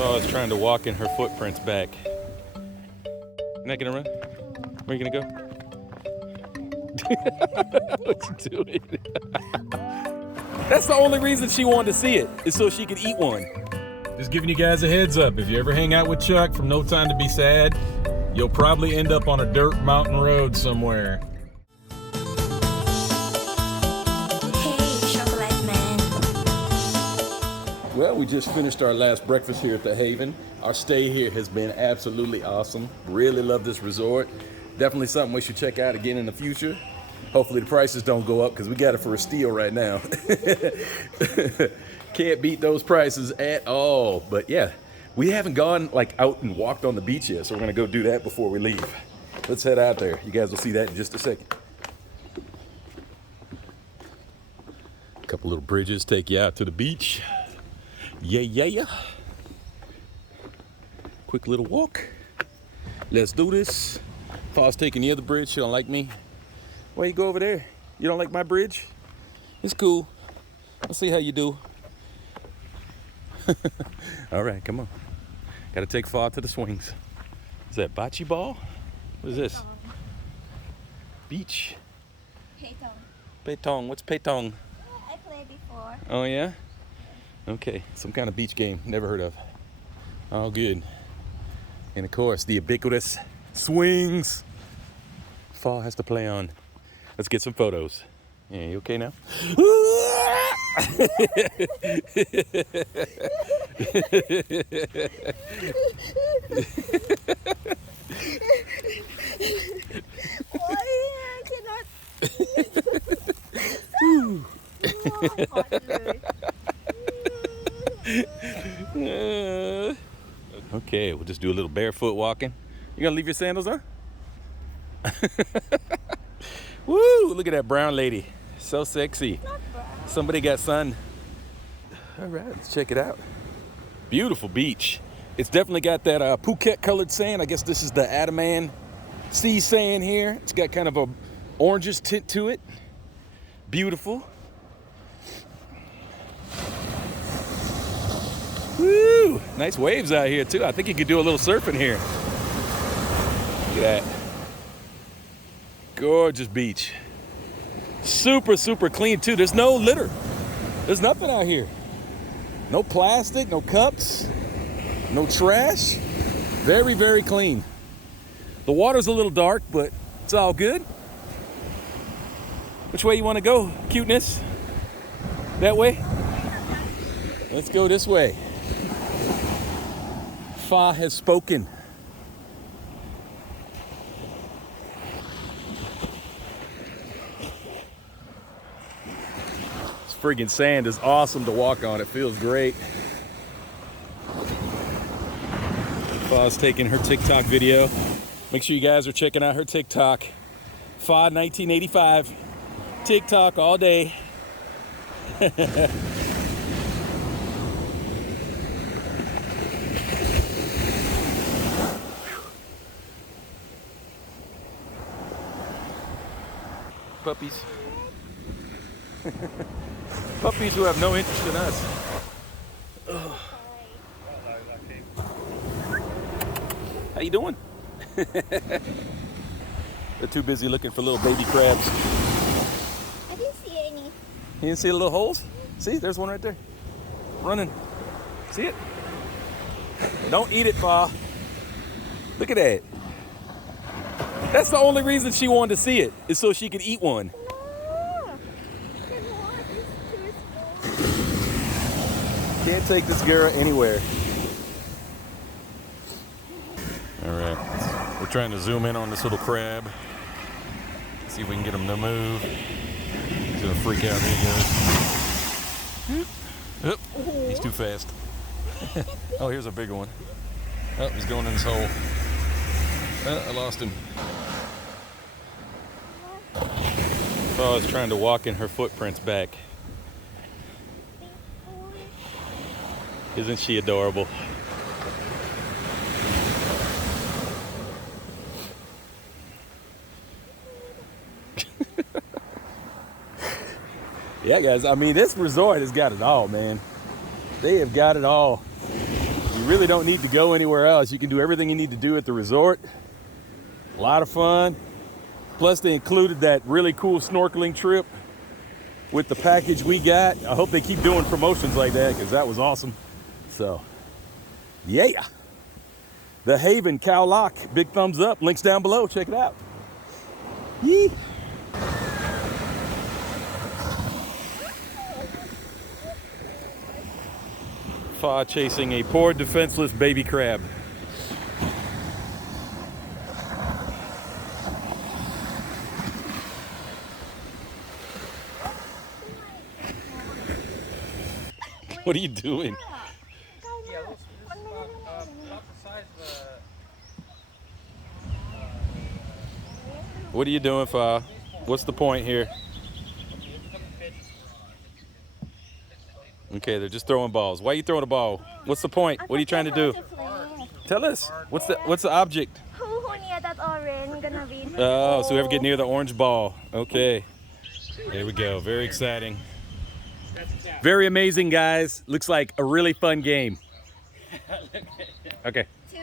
Oh, it's trying to walk in her footprints back. You're not gonna run? Where are you gonna go? What you doing? That's the only reason she wanted to see it, is so she could eat one. Just giving you guys a heads up. If you ever hang out with Chuck from No Time to Be Sad, you'll probably end up on a dirt mountain road somewhere. Well, we just finished our last breakfast here at the Haven. Our stay here has been absolutely awesome. Really love this resort. Definitely something we should check out again in the future. Hopefully the prices don't go up because we got it for a steal right now. Can't beat those prices at all. But yeah, we haven't gone like out and walked on the beach yet, so we're gonna go do that before we leave. Let's head out there. You guys will see that in just a second. A couple little bridges take you out to the beach. Yeah. Quick little walk. Let's do this. If I was taking the other bridge, she don't like me. Why you go over there? You don't like my bridge? It's cool. Let's see how you do. All right, come on. Gotta take Fa to the swings. Is that bocce ball? What is this? Beach. Paytong. Paytong. What's paytong? I played before. Oh yeah? Okay, some kind of beach game, never heard of. All good. And of course, the ubiquitous swings Fa has to play on. Let's get some photos. Yeah, you okay now? I cannot. Okay, we'll just do a little barefoot walking. You gonna leave your sandals on? Woo! Look at that brown lady. So sexy. Somebody got sun. All right, let's check it out. Beautiful beach. It's definitely got that Phuket colored sand. I guess this is the Andaman sea sand here. It's got kind of a orangish tint to it. Beautiful. Woo! Nice waves out here too. I think you could do a little surfing here. Look at that. Gorgeous beach. Super clean too. There's no litter. There's nothing out here. No plastic, no cups, no trash. Very clean. The water's a little dark, but it's all good. Which way you want to go, cuteness? That way? Let's go this way. Fa has spoken. This friggin' sand is awesome to walk on. It feels great. Fa's taking her TikTok video. Make sure you guys are checking out her TikTok. Fa 1985. TikTok all day. Puppies. Puppies who have no interest in us. Ugh. How you doing? They're too busy looking for little baby crabs. I didn't see any. You didn't see the little holes? See, there's one right there. Running. See it? Don't eat it, Fa. Look at that. That's the only reason she wanted to see it, is so she could eat one. No. It's too small. Can't take this girl anywhere. All right, we're trying to zoom in on this little crab. See if we can get him to move. He's gonna freak out. Here he goes. Oop. He's too fast. Oh, here's a bigger one. Oh, he's going in his hole. I lost him. Oh, I was trying to walk in her footprints back. Isn't she adorable? Yeah, guys, I mean, this resort has got it all, man. They have got it all. You really don't need to go anywhere else. You can do everything you need to do at the resort. A lot of fun. Plus they included that really cool snorkeling trip with the package we got. I hope they keep doing promotions like that because that was awesome. So, yeah. The Haven, Khao Lak, big thumbs up. Links down below. Check it out. Yee. Fa chasing a poor defenseless baby crab. What are you doing? What are you doing, Fa? What's the point here? Okay, they're just throwing balls. Why are you throwing a ball? What's the point? What are you trying to do? Tell us. What's the object? Who near that orange gonna be? Oh, so whoever get near the orange ball. Okay. There we go. Very exciting. Very amazing, guys. Looks like a really fun game. Okay. 2.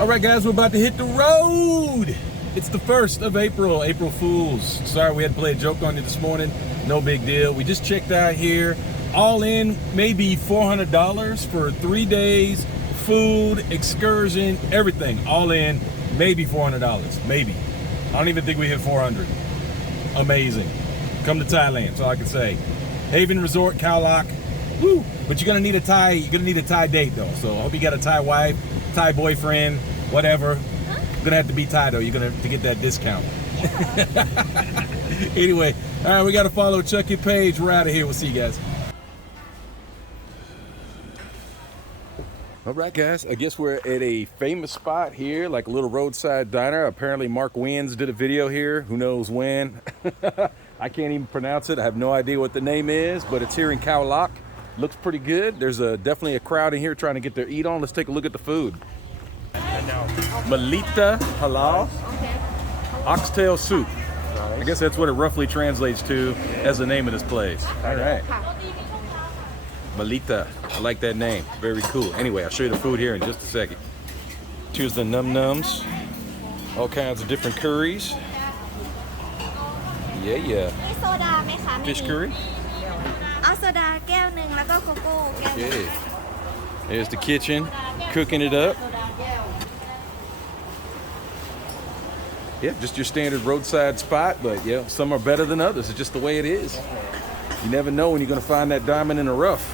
All right, guys, we're about to hit the road. It's the 1st of April, April Fools. Sorry we had to play a joke on you this morning. No big deal. We just checked out here. All in, maybe $400 for 3 days, food, excursion, everything. All in, maybe $400. Maybe. I don't even think we hit 400. Amazing. Come to Thailand, that's all I can say. Haven Resort, Khao Lak. Woo! But you're gonna need a Thai date though. So I hope you got a Thai wife, Thai boyfriend, whatever. You're gonna have to be Thai though. You're gonna have to get that discount. Anyway, all right, we gotta follow Chucky Page. We're out of here. We'll see you guys. All right, guys, I guess we're at a famous spot here, like a little roadside diner. Apparently Mark Wins did a video here. Who knows when? I can't even pronounce it. I have no idea what the name is, but it's here in Khao Lak. Looks pretty good. There's definitely a crowd in here trying to get their eat on. Let's take a look at the food. Malita Halal. Oxtail soup. I guess that's what it roughly translates to as the name of this place. All right. Malita. I like that name. Very cool. Anyway, I'll show you the food here in just a second. Choose the num-nums. All kinds of different curries. Yeah. มีโซดาไหมคะ Fish curry. เอาโซดาแก้วหนึ่งแล้วก็โกโก้แก้วหนึ่ง Yeah. There's the kitchen, cooking it up. Yeah, just your standard roadside spot, but yeah, some are better than others. It's just the way it is. You never know when you're gonna find that diamond in the rough.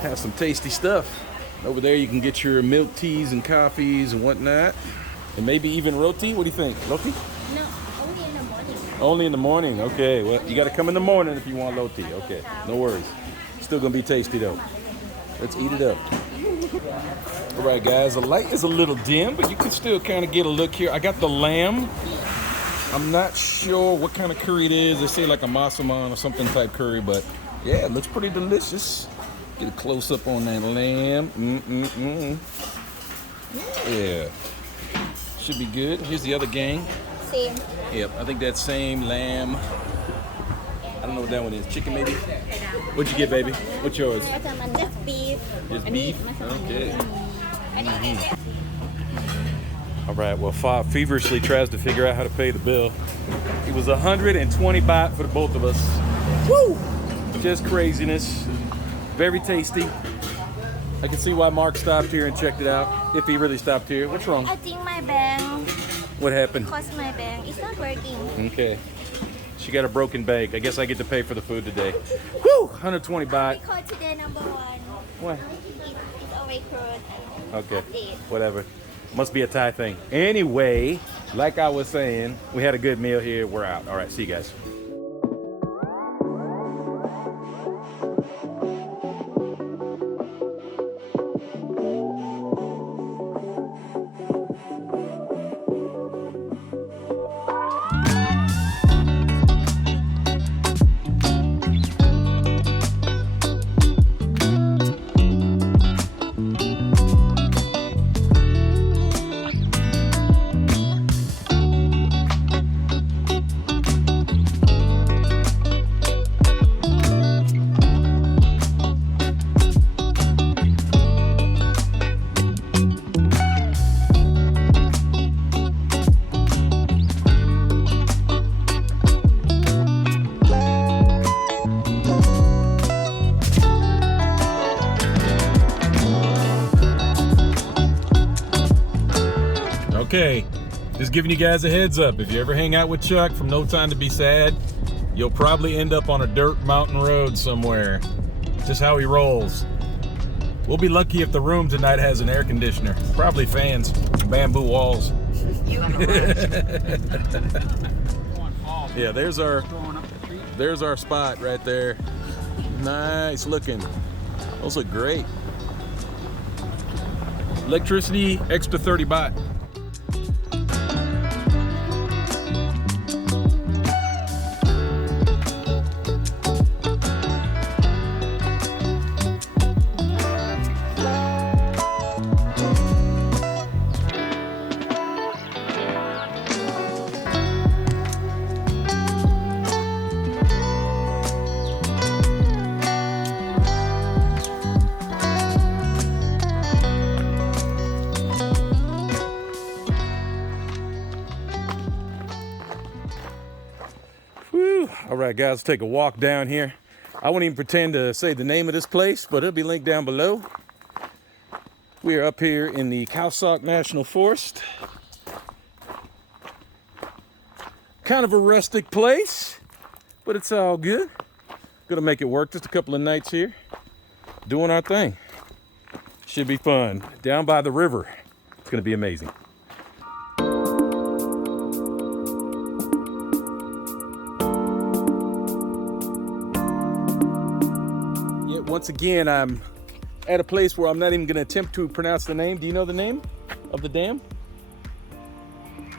Have some tasty stuff. Over there you can get your milk teas and coffees and whatnot. And maybe even roti. What do you think? Roti? No, only in the morning. Only in the morning. Okay, well, you gotta come in the morning if you want roti. Okay, no worries. Still gonna be tasty though. Let's eat it up. All right, guys, the light is a little dim, but you can still kind of get a look here. I got the lamb. I'm not sure what kind of curry it is. They say like a masaman or something type curry, but yeah, it looks pretty delicious. Get a close up on that lamb. Yeah, should be good. Here's the other gang. Same. Yep, I think that same lamb. I don't know what that one is. Chicken maybe? What'd you get, baby? What's yours? Just beef. Just beef? Okay. All right, well, Fa feverishly tries to figure out how to pay the bill. It was 120 baht for the both of us. Woo! Just craziness. Very tasty. I can see why Mark stopped here and checked it out. If he really stopped here. What's wrong? I think my bank, What happened? because my bank is not working. Okay. She got a broken bank. I guess I get to pay for the food today. Woo! 120 baht. Because today number 1. What? It's already crude. Okay. Update. Whatever. Must be a Thai thing. Anyway, like I was saying, we had a good meal here. We're out. All right. See you guys. Okay, just giving you guys a heads up. If you ever hang out with Chuck from No Time to Be Sad, you'll probably end up on a dirt mountain road somewhere. Just how he rolls. We'll be lucky if the room tonight has an air conditioner. Probably fans, bamboo walls. Yeah, there's our spot right there. Nice looking. Those look great. Electricity, extra 30 baht. All right, guys, let's take a walk down here. I won't even pretend to say the name of this place, but it'll be linked down below. We are up here in the Khao Lak National Forest. Kind of a rustic place, but it's all good. Gonna make it work just a couple of nights here. Doing our thing. Should be fun. Down by the river. It's gonna be amazing. Once again, I'm at a place where I'm not even going to attempt to pronounce the name. Do you know the name of the dam?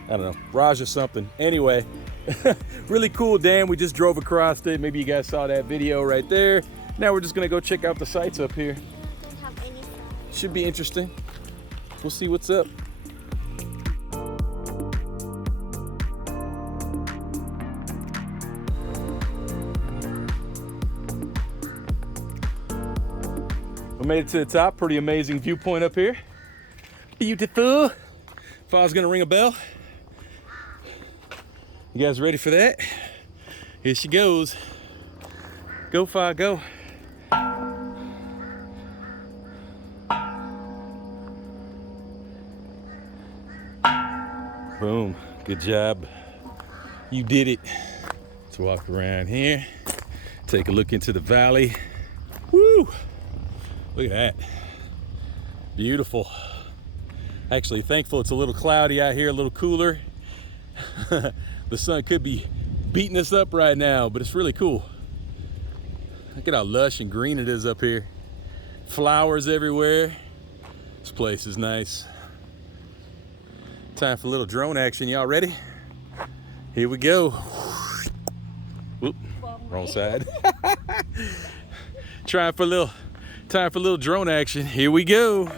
I don't know, Raj or something. Anyway, really cool dam. We just drove across it. Maybe you guys saw that video right there. Now we're just going to go check out the sights up here. Should be interesting. We'll see what's up. We made it to the top. Pretty amazing viewpoint up here. Beautiful. If I was gonna ring a bell. You guys ready for that? Here she goes. Go, Fa, go. Boom. Good job. You did it. Let's walk around here. Take a look into the valley. Woo! Look at that. Beautiful. Actually, thankful it's a little cloudy out here, a little cooler. The sun could be beating us up right now, but it's really cool. Look at how lush and green it is up here. Flowers everywhere. This place is nice. Time for a little drone action. Y'all ready? Here we go. Whoop, wrong side. Time for a little drone action. Here we go.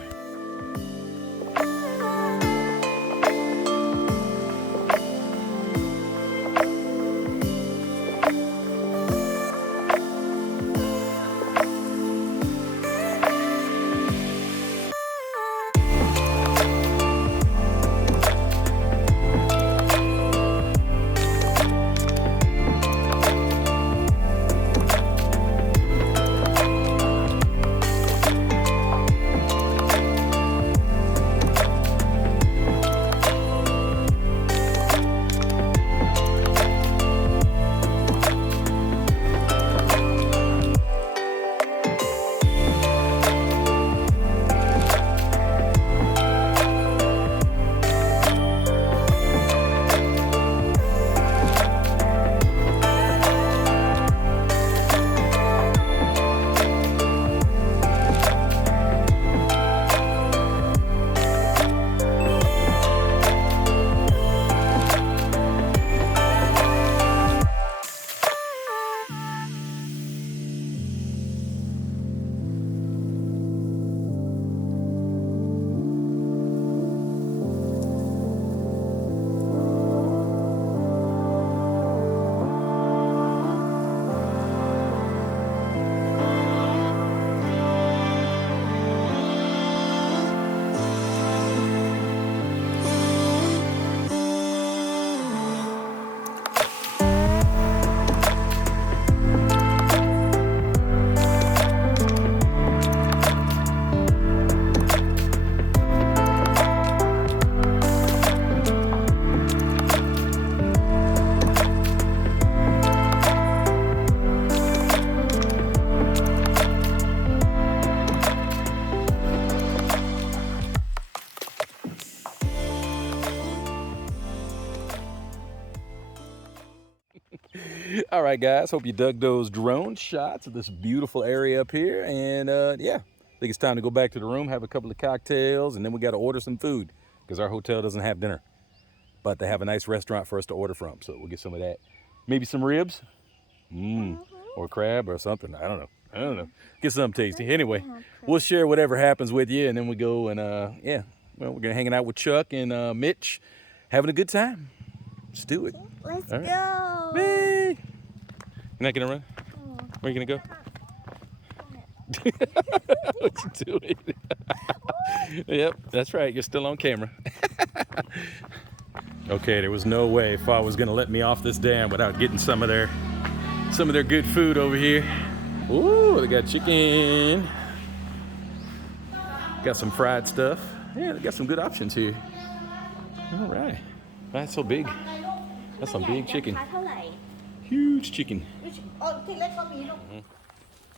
All right, guys. Hope you dug those drone shots of this beautiful area up here. And yeah, I think it's time to go back to the room, have a couple of cocktails, and then we got to order some food because our hotel doesn't have dinner. But they have a nice restaurant for us to order from, so we'll get some of that. Maybe some ribs, or crab or something. I don't know. Get something tasty. Anyway, we'll share whatever happens with you, and then we go and yeah. Well, we're gonna hanging out with Chuck and Mitch, having a good time. Let's do it. Let's All right. go. Hey. You're not gonna run? Where are you gonna go? What you doing? Yep, that's right. You're still on camera. Okay, there was no way Fa was gonna let me off this dam without getting some of their good food over here. Ooh, they got chicken. Got some fried stuff. Yeah, they got some good options here. All right. That's so big. That's some big chicken. Huge chicken.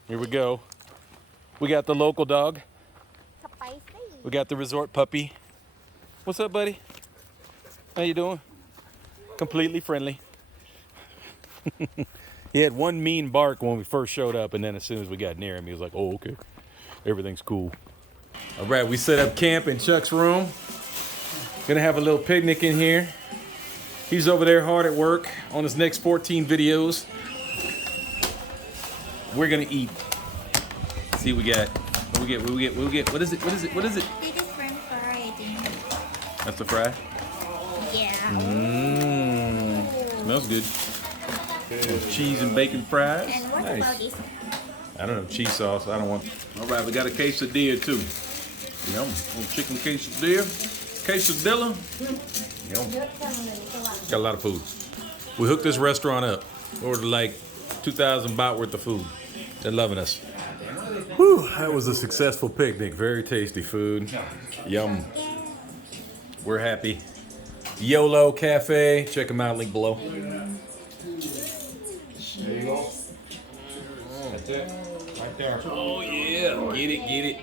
Here we go. We got the local dog. We got the resort puppy. What's up, buddy? How you doing? Completely friendly. He had one mean bark when we first showed up, and then as soon as we got near him, he was like, oh, okay. Everything's cool. All right, we set up camp in Chuck's room. Gonna have a little picnic in here. He's over there hard at work on his next 14 videos. We're gonna eat. Let's see what we got. What we get? What is it? This is French fry, I think. That's the fry? Yeah. Smells good. Cheese and bacon fries. And what Nice. about this? I don't know, cheese sauce. I don't want. All right, we got a quesadilla too. Yum. Little chicken quesadilla. Quesadilla. Yum. Got a lot of food. We hooked this restaurant up. Ordered like 2,000 baht worth of food. They're loving us. Whew, that was a successful picnic. Very tasty food. Yum. We're happy. YOLO Cafe. Check them out. Link below. There you go. That's it. Right there. Oh yeah. Get it.